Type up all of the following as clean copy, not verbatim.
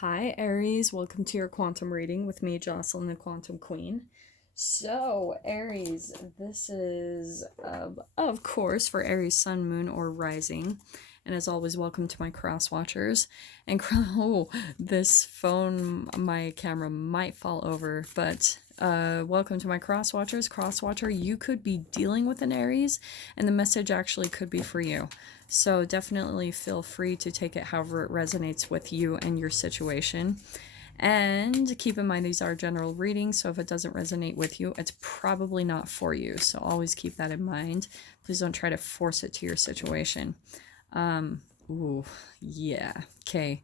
Hi, Aries. Welcome to your quantum reading with me, Jocelyn, the Quantum Queen. So, Aries, this is, of course, for Aries, Sun, Moon, or Rising. And as always, welcome to my cross watchers. And, oh, this phone, my camera might fall over, but welcome to my cross watchers. Cross watcher, you could be dealing with an Aries, and the message actually could be for you. So definitely feel free to take it however it resonates with you and your situation. And keep in mind, these are general readings, so if it doesn't resonate with you, it's probably not for you. So always keep that in mind. Please don't try to force it to your situation. Ooh, yeah. Okay.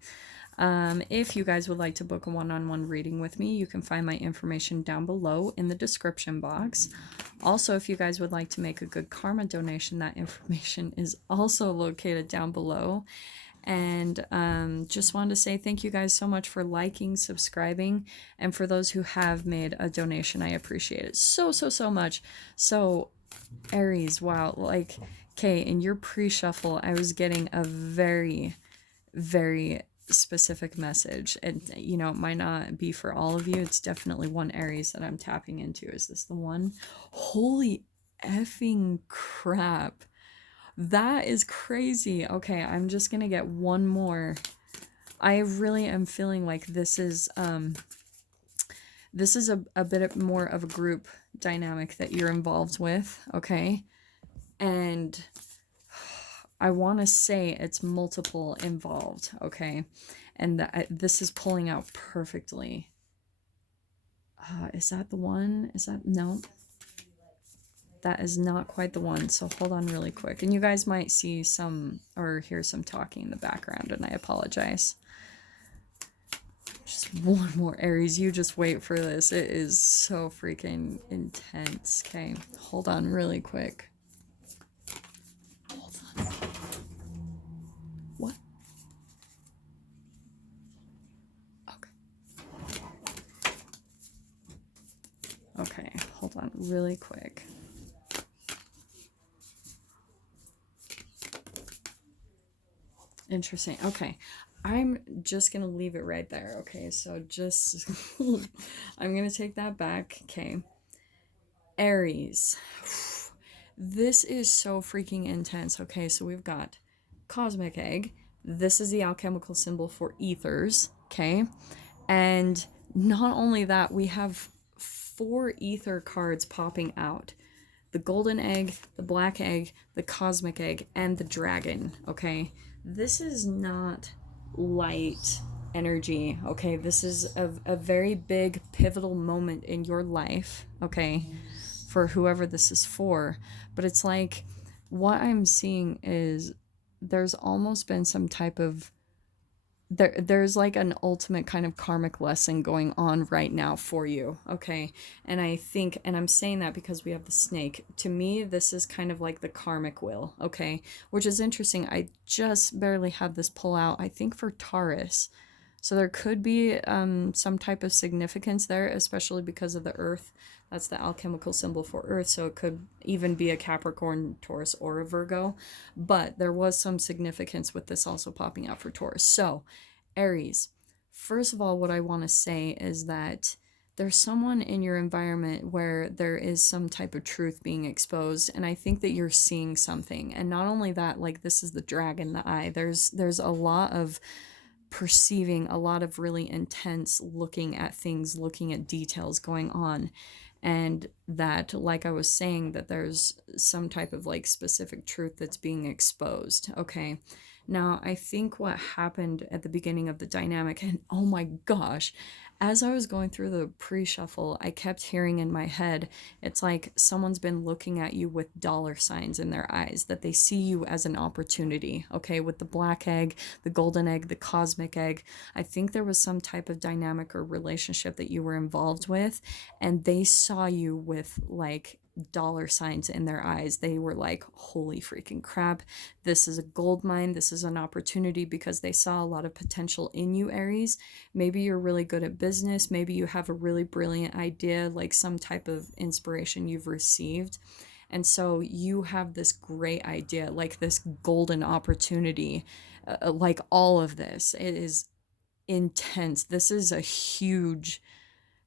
If you guys would like to book a one-on-one reading with me, you can find my information down below in the description box. Also, if you guys would like to make a good karma donation, that information is also located down below. And just wanted to say thank you guys so much for liking, subscribing, and for those who have made a donation, I appreciate it so much. So, Aries, wow, like, okay, in your pre-shuffle, I was getting a very specific message, and you know, it might not be for all of you. It's definitely one Aries that I'm tapping into. Is this the one? Holy effing crap, that is crazy. Okay, I'm just gonna get one more. I really am feeling like this is a bit more of a group dynamic that you're involved with, okay? And I want to say it's multiple involved, okay? And this is pulling out perfectly. Is that the one? Is that, no? That is not quite the one, so hold on really quick. And you guys might see some, or hear some talking in the background, and I apologize. Just one more, Aries, you just wait for this. It is so freaking intense. Okay, hold on really quick. Hold on. What? Okay. Okay, hold on really quick. Interesting. Okay. I'm just going to leave it right there. Okay. So just, I'm going to take that back. Okay. Aries. This is so freaking intense. Okay. So we've got cosmic egg. This is the alchemical symbol for ethers. Okay. And not only that, we have 4 ether cards popping out: the golden egg, the black egg, the cosmic egg, and the dragon. Okay. This is not light energy, okay? This is a very big pivotal moment in your life, okay, for whoever this is for. But it's like, what I'm seeing is there's almost been some type of there's like an ultimate kind of karmic lesson going on right now for you, okay? And I think, and I'm saying that because we have the snake. To me, this is kind of like the karmic wheel, okay? Which is interesting. I just barely had this pull out, I think, for Taurus. So there could be some type of significance there, especially because of the earth. That's the alchemical symbol for earth, so it could even be a Capricorn, Taurus, or a Virgo. But there was some significance with this also popping out for Taurus. So, Aries, first of all, what I want to say is that there's someone in your environment where there is some type of truth being exposed, and I think that you're seeing something. And not only that, like, this is the dragon, the eye. There's a lot of perceiving, a lot of really intense looking at things, looking at details going on. And that, like I was saying, that there's some type of like specific truth that's being exposed, okay? Now, I think what happened at the beginning of the dynamic, and oh my gosh, as I was going through the pre-shuffle, I kept hearing in my head, it's like someone's been looking at you with dollar signs in their eyes, that they see you as an opportunity, okay? With the black egg, the golden egg, the cosmic egg, I think there was some type of dynamic or relationship that you were involved with, and they saw you with like dollar signs in their eyes. They were like, holy freaking crap, this is a gold mine, this is an opportunity, because they saw a lot of potential in you, Aries. Maybe you're really good at business, maybe you have a really brilliant idea, like some type of inspiration you've received, and so you have this great idea, like this golden opportunity, like all of this, it is intense. This is a huge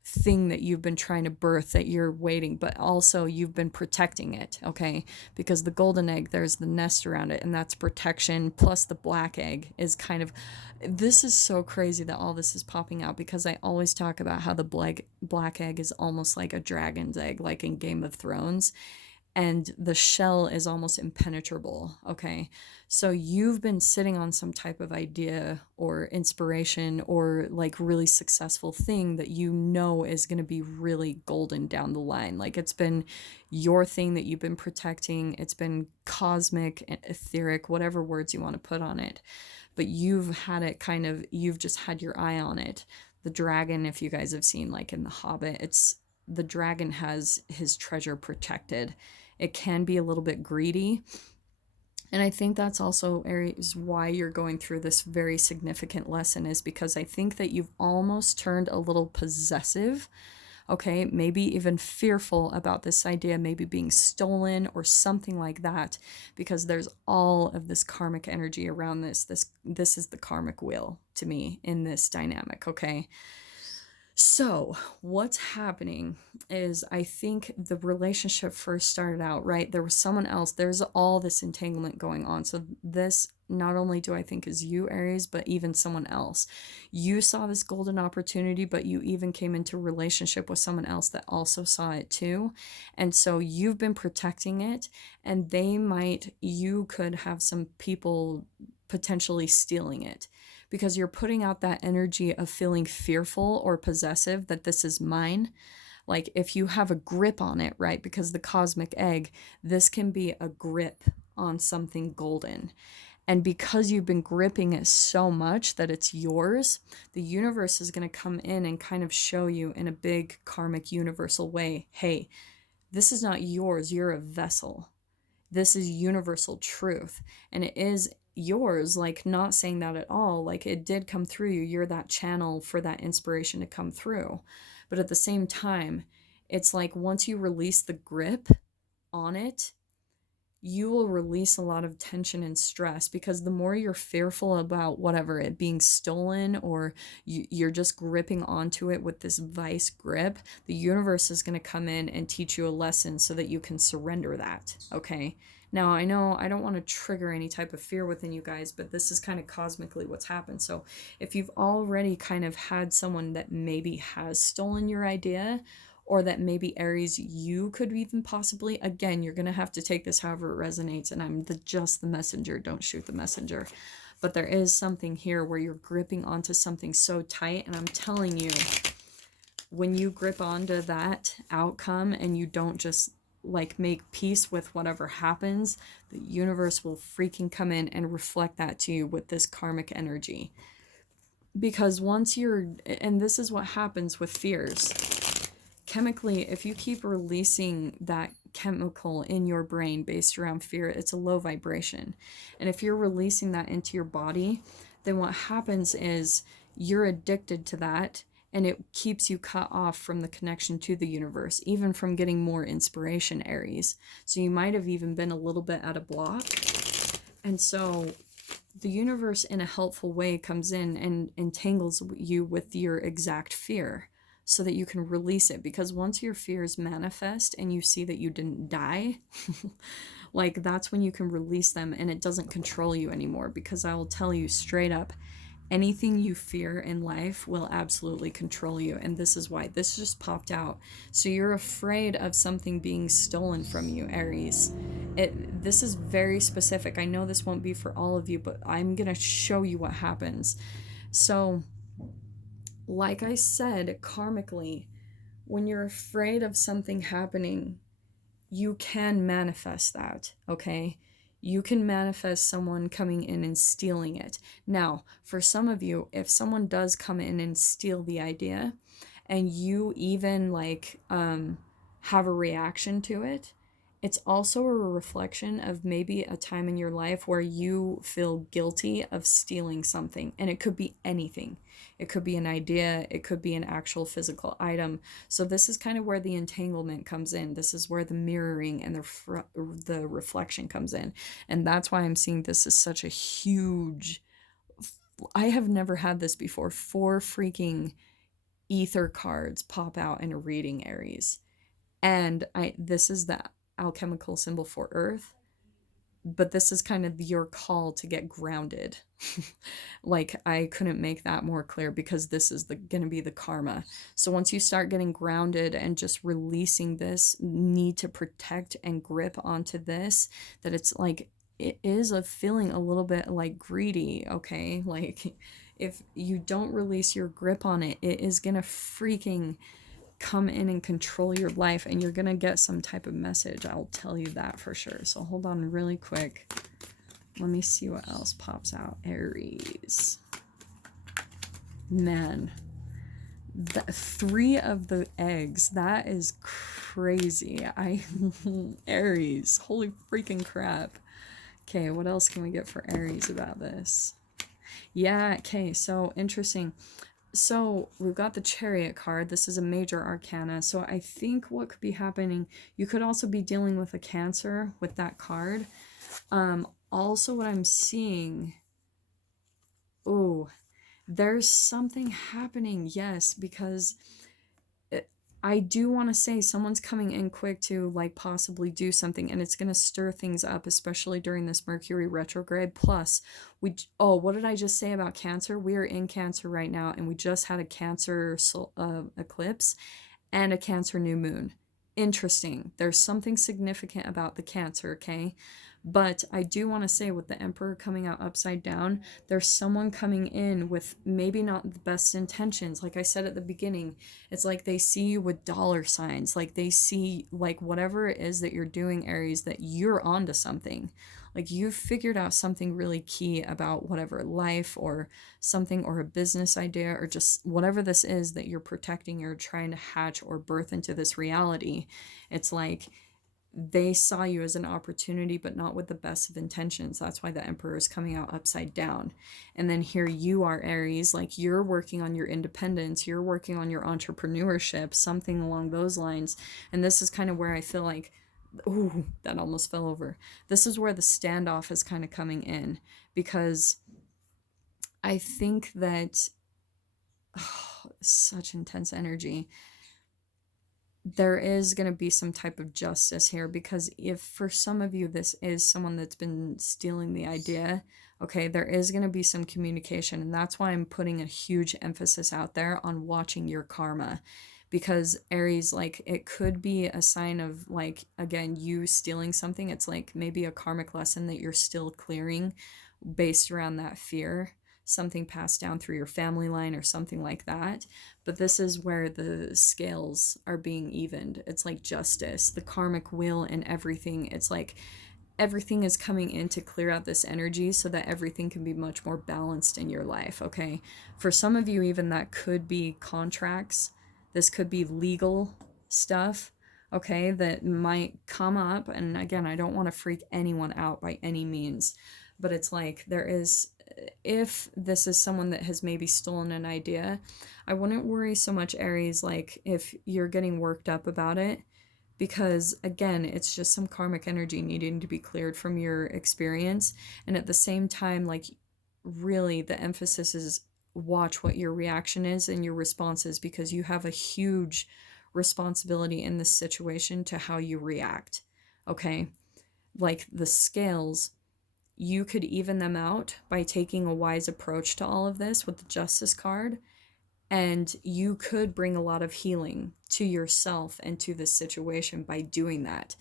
thing that you've been trying to birth, that you're waiting, but also you've been protecting it, okay? Because the golden egg, there's the nest around it, and that's protection, plus the black egg is kind of, this is so crazy that all this is popping out, because I always talk about how the black egg is almost like a dragon's egg, like in Game of Thrones, and the shell is almost impenetrable, okay? So you've been sitting on some type of idea or inspiration or like really successful thing that you know is going to be really golden down the line. Like it's been your thing that you've been protecting. It's been cosmic and etheric, whatever words you want to put on it. But you've had it kind of, you've just had your eye on it. The dragon, if you guys have seen like in The Hobbit, it's the dragon has his treasure protected. It can be a little bit greedy. And I think that's also, Aries, why you're going through this very significant lesson, is because I think that you've almost turned a little possessive, okay? Maybe even fearful about this idea, maybe being stolen or something like that, because there's all of this karmic energy around this. This is the karmic wheel to me in this dynamic, okay? So, what's happening is, I think the relationship first started out, right? There was someone else. There's all this entanglement going on. So, this not only do I think is you, Aries, but even someone else. You saw this golden opportunity, but you even came into a relationship with someone else that also saw it too. And so, you've been protecting it, and you could have some people potentially stealing it, because you're putting out that energy of feeling fearful or possessive that this is mine. Like if you have a grip on it, right? Because the cosmic egg, this can be a grip on something golden. And because you've been gripping it so much that it's yours, the universe is going to come in and kind of show you in a big karmic universal way, hey, this is not yours. You're a vessel. This is universal truth. And it is yours, like not saying that at all, like it did come through you, you're that channel for that inspiration to come through. But at the same time, it's like once you release the grip on it, you will release a lot of tension and stress, because the more you're fearful about whatever, it being stolen, or you're just gripping onto it with this vice grip, the universe is going to come in and teach you a lesson so that you can surrender that, okay? Now, I know I don't want to trigger any type of fear within you guys, but this is kind of cosmically what's happened. So if you've already kind of had someone that maybe has stolen your idea, or that maybe, Aries, you could even possibly, again, you're going to have to take this however it resonates, and I'm just the messenger, don't shoot the messenger. But there is something here where you're gripping onto something so tight, and I'm telling you, when you grip onto that outcome and you don't just like make peace with whatever happens, the universe will freaking come in and reflect that to you with this karmic energy. Because and this is what happens with fears. Chemically, if you keep releasing that chemical in your brain based around fear, it's a low vibration. And if you're releasing that into your body, then what happens is you're addicted to that, and it keeps you cut off from the connection to the universe, even from getting more inspiration, Aries. So you might have even been a little bit at a block. And so the universe in a helpful way comes in and entangles you with your exact fear so that you can release it. Because once your fears manifest and you see that you didn't die, like that's when you can release them and it doesn't control you anymore. Because I will tell you straight up, anything you fear in life will absolutely control you. And this is why this just popped out. So you're afraid of something being stolen from you, Aries. This is very specific. I know this won't be for all of you, but I'm going to show you what happens. So, like I said, karmically, when you're afraid of something happening, you can manifest that, okay? You can manifest someone coming in and stealing it. Now, for some of you, if someone does come in and steal the idea, and you even have a reaction to it, it's also a reflection of maybe a time in your life where you feel guilty of stealing something. And it could be anything. It could be an idea. It could be an actual physical item. So this is kind of where the entanglement comes in. This is where the mirroring and the reflection comes in. And that's why I'm seeing this as such a huge I have never had this before. 4 freaking ether cards pop out in a reading, Aries. And this is the alchemical symbol for earth, but this is kind of your call to get grounded. Like, I couldn't make that more clear, because this is going to be the karma. So once you start getting grounded and just releasing this need to protect and grip onto this, that it's like, it is a feeling a little bit like greedy, okay? Like, if you don't release your grip on it, it is gonna freaking come in and control your life, and you're gonna get some type of message. I'll tell you that for sure. So hold on really quick. Let me see what else pops out. Aries. Man. The 3 of the eggs. That is crazy. Aries. Holy freaking crap. Okay, what else can we get for Aries about this? Yeah, okay, so interesting. So we've got the Chariot card. This is a major arcana. So I think what could be happening, you could also be dealing with a Cancer with that card. Also what I'm seeing, oh, there's something happening, yes, because I do want to say someone's coming in quick to like possibly do something, and it's going to stir things up, especially during this Mercury retrograde. Plus, what did I just say about Cancer? We are in Cancer right now, and we just had a Cancer eclipse and a Cancer new moon. Interesting. There's something significant about the Cancer, okay? But I do want to say, with the Emperor coming out upside down, there's someone coming in with maybe not the best intentions. Like I said at the beginning, it's like they see you with dollar signs. Like they see, like, whatever it is that you're doing, Aries, that you're onto something. Like you've figured out something really key about whatever life or something, or a business idea, or just whatever this is that you're protecting, you're trying to hatch or birth into this reality. It's like they saw you as an opportunity, but not with the best of intentions. That's why the Emperor is coming out upside down. And then here you are, Aries, like you're working on your independence, you're working on your entrepreneurship, something along those lines. And this is kind of where I feel like, ooh, that almost fell over. This is where the standoff is kind of coming in, because I think that, such intense energy, there is going to be some type of justice here, because if for some of you this is someone that's been stealing the idea, okay, there is going to be some communication, and that's why I'm putting a huge emphasis out there on watching your karma. Because Aries, like, it could be a sign of, like, again, you stealing something. It's like maybe a karmic lesson that you're still clearing based around that fear, something passed down through your family line or something like that. But this is where the scales are being evened. It's like justice, the karmic wheel, and everything. It's like everything is coming in to clear out this energy so that everything can be much more balanced in your life, okay? For some of you, even that could be contracts. This could be legal stuff, okay, that might come up. And again, I don't want to freak anyone out by any means, but it's like there is, if this is someone that has maybe stolen an idea, I wouldn't worry so much, Aries, like if you're getting worked up about it, because again, it's just some karmic energy needing to be cleared from your experience. And at the same time, like, really the emphasis is watch what your reaction is and your responses, because you have a huge responsibility in this situation to how you react, okay? Like the scales, you could even them out by taking a wise approach to all of this with the Justice card, and you could bring a lot of healing to yourself and to this situation by doing that.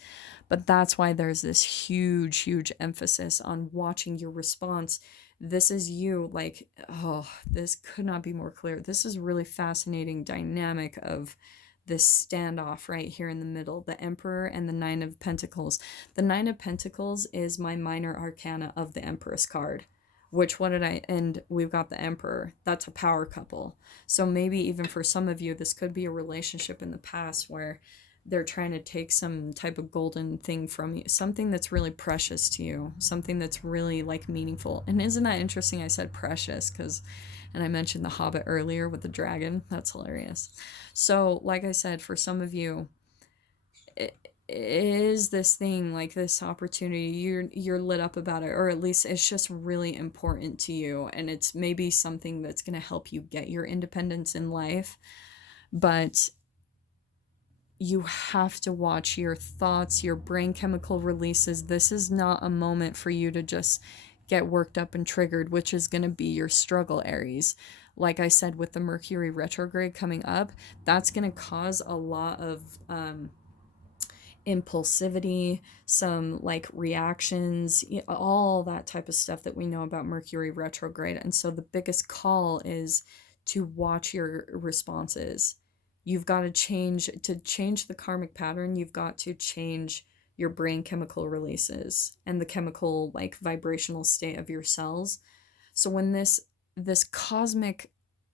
But that's why there's this huge emphasis on watching your response. This is you, like, oh, this could not be more clear. This is really fascinating dynamic of this standoff right here in the middle, the Emperor and the Nine of Pentacles. The Nine of Pentacles is my minor arcana of the Empress card, which, and we've got the Emperor. That's a power couple. So maybe even for some of you, this could be a relationship in the past where they're trying to take some type of golden thing from you, something that's really precious to you, something that's really like meaningful. And isn't that interesting? I said precious and I mentioned the Hobbit earlier with the dragon. That's hilarious. So like I said, for some of you, is this thing, like this opportunity, you're lit up about it, or at least it's just really important to you, and it's maybe something that's going to help you get your independence in life. But you have to watch your thoughts, your brain chemical releases. This is not a moment for you to just get worked up and triggered, which is going to be your struggle, Aries. Like I said, with the Mercury retrograde coming up, that's going to cause a lot of impulsivity, some like reactions, all that type of stuff that we know about Mercury retrograde. And so the biggest call is to watch your responses. You've got to change the karmic pattern. You've got to change your brain chemical releases and the chemical, like, vibrational state of your cells. So when this cosmic,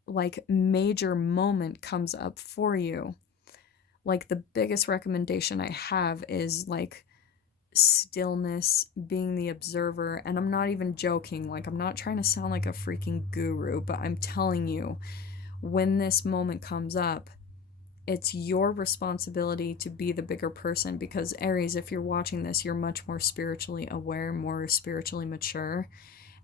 like, major moment comes up for you, like, the biggest recommendation I have is like stillness, being the observer. And I'm not even joking, like, I'm not trying to sound like a freaking guru, but I'm telling you, when this moment comes up, it's your responsibility to be the bigger person. Because Aries, if you're watching this, you're much more spiritually aware, more spiritually mature.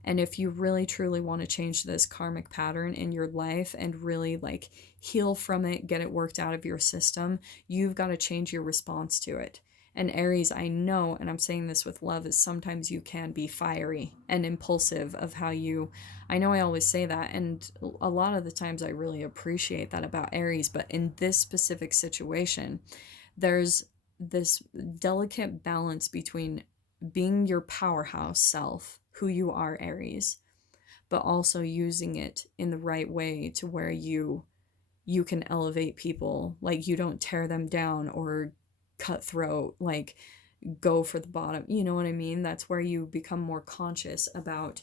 And if you really truly want to change this karmic pattern in your life and really, like, heal from it, get it worked out of your system, you've got to change your response to it. And Aries, I know, and I'm saying this with love, is sometimes you can be fiery and impulsive of how you, I know I always say that, and a lot of the times I really appreciate that about Aries, but in this specific situation, there's this delicate balance between being your powerhouse self, who you are, Aries, but also using it in the right way to where you can elevate people. Like, you don't tear them down or cutthroat, like, go for the bottom. You know what I mean? That's where you become more conscious about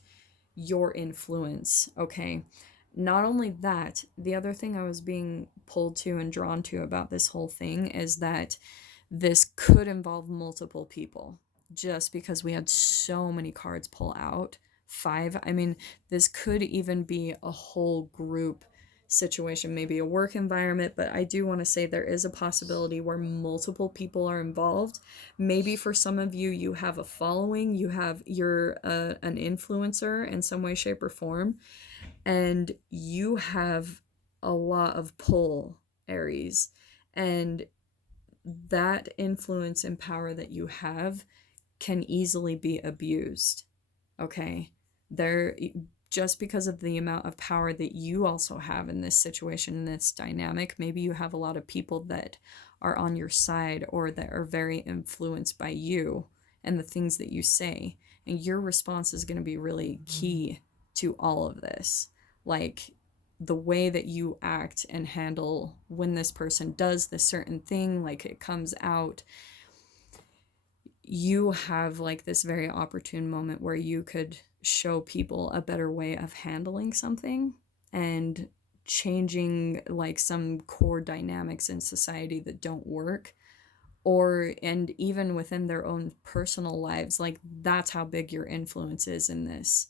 your influence, okay? Not only that, the other thing I was being pulled to and drawn to about this whole thing is that this could involve multiple people, just because we had so many cards pull out. 5. I mean, this could even be a whole group situation, maybe a work environment, but I do want to say there is a possibility where multiple people are involved. Maybe for some of you, you have a following, you're an influencer in some way, shape, or form, and you have a lot of pull, Aries, and that influence and power that you have can easily be abused. Okay, there, just because of the amount of power that you also have in this situation, in this dynamic, maybe you have a lot of people that are on your side or that are very influenced by you and the things that you say, and your response is going to be really key to all of this. Like, the way that you act and handle when this person does this certain thing, like, it comes out, you have like this very opportune moment where you could show people a better way of handling something and changing, like, some core dynamics in society that don't work, or and even within their own personal lives. Like, that's how big your influence is in this.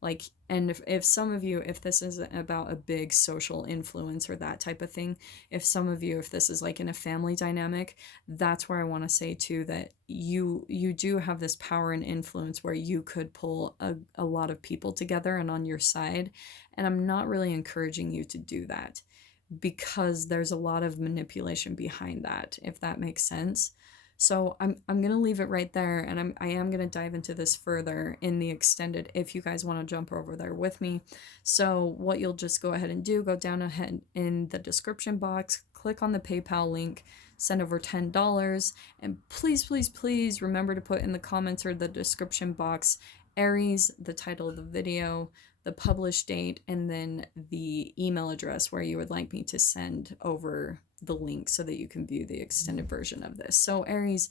Like, and if some of you, if this isn't about a big social influence or that type of thing, if some of you, if this is like in a family dynamic, that's where I want to say too that you do have this power and influence where you could pull a lot of people together and on your side. And I'm not really encouraging you to do that, because there's a lot of manipulation behind that, if that makes sense. So I'm going to leave it right there, and I am going to dive into this further in the extended if you guys want to jump over there with me. So what you'll just go ahead and do, go down ahead in the description box, click on the PayPal link, send over $10, and please, please, please remember to put in the comments or the description box Aries, the title of the video, the published date, and then the email address where you would like me to send over the link so that you can view the extended version of this. So Aries,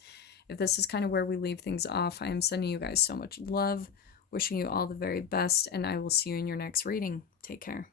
if this is kind of where we leave things off, I am sending you guys so much love, wishing you all the very best, and I will see you in your next reading. Take care.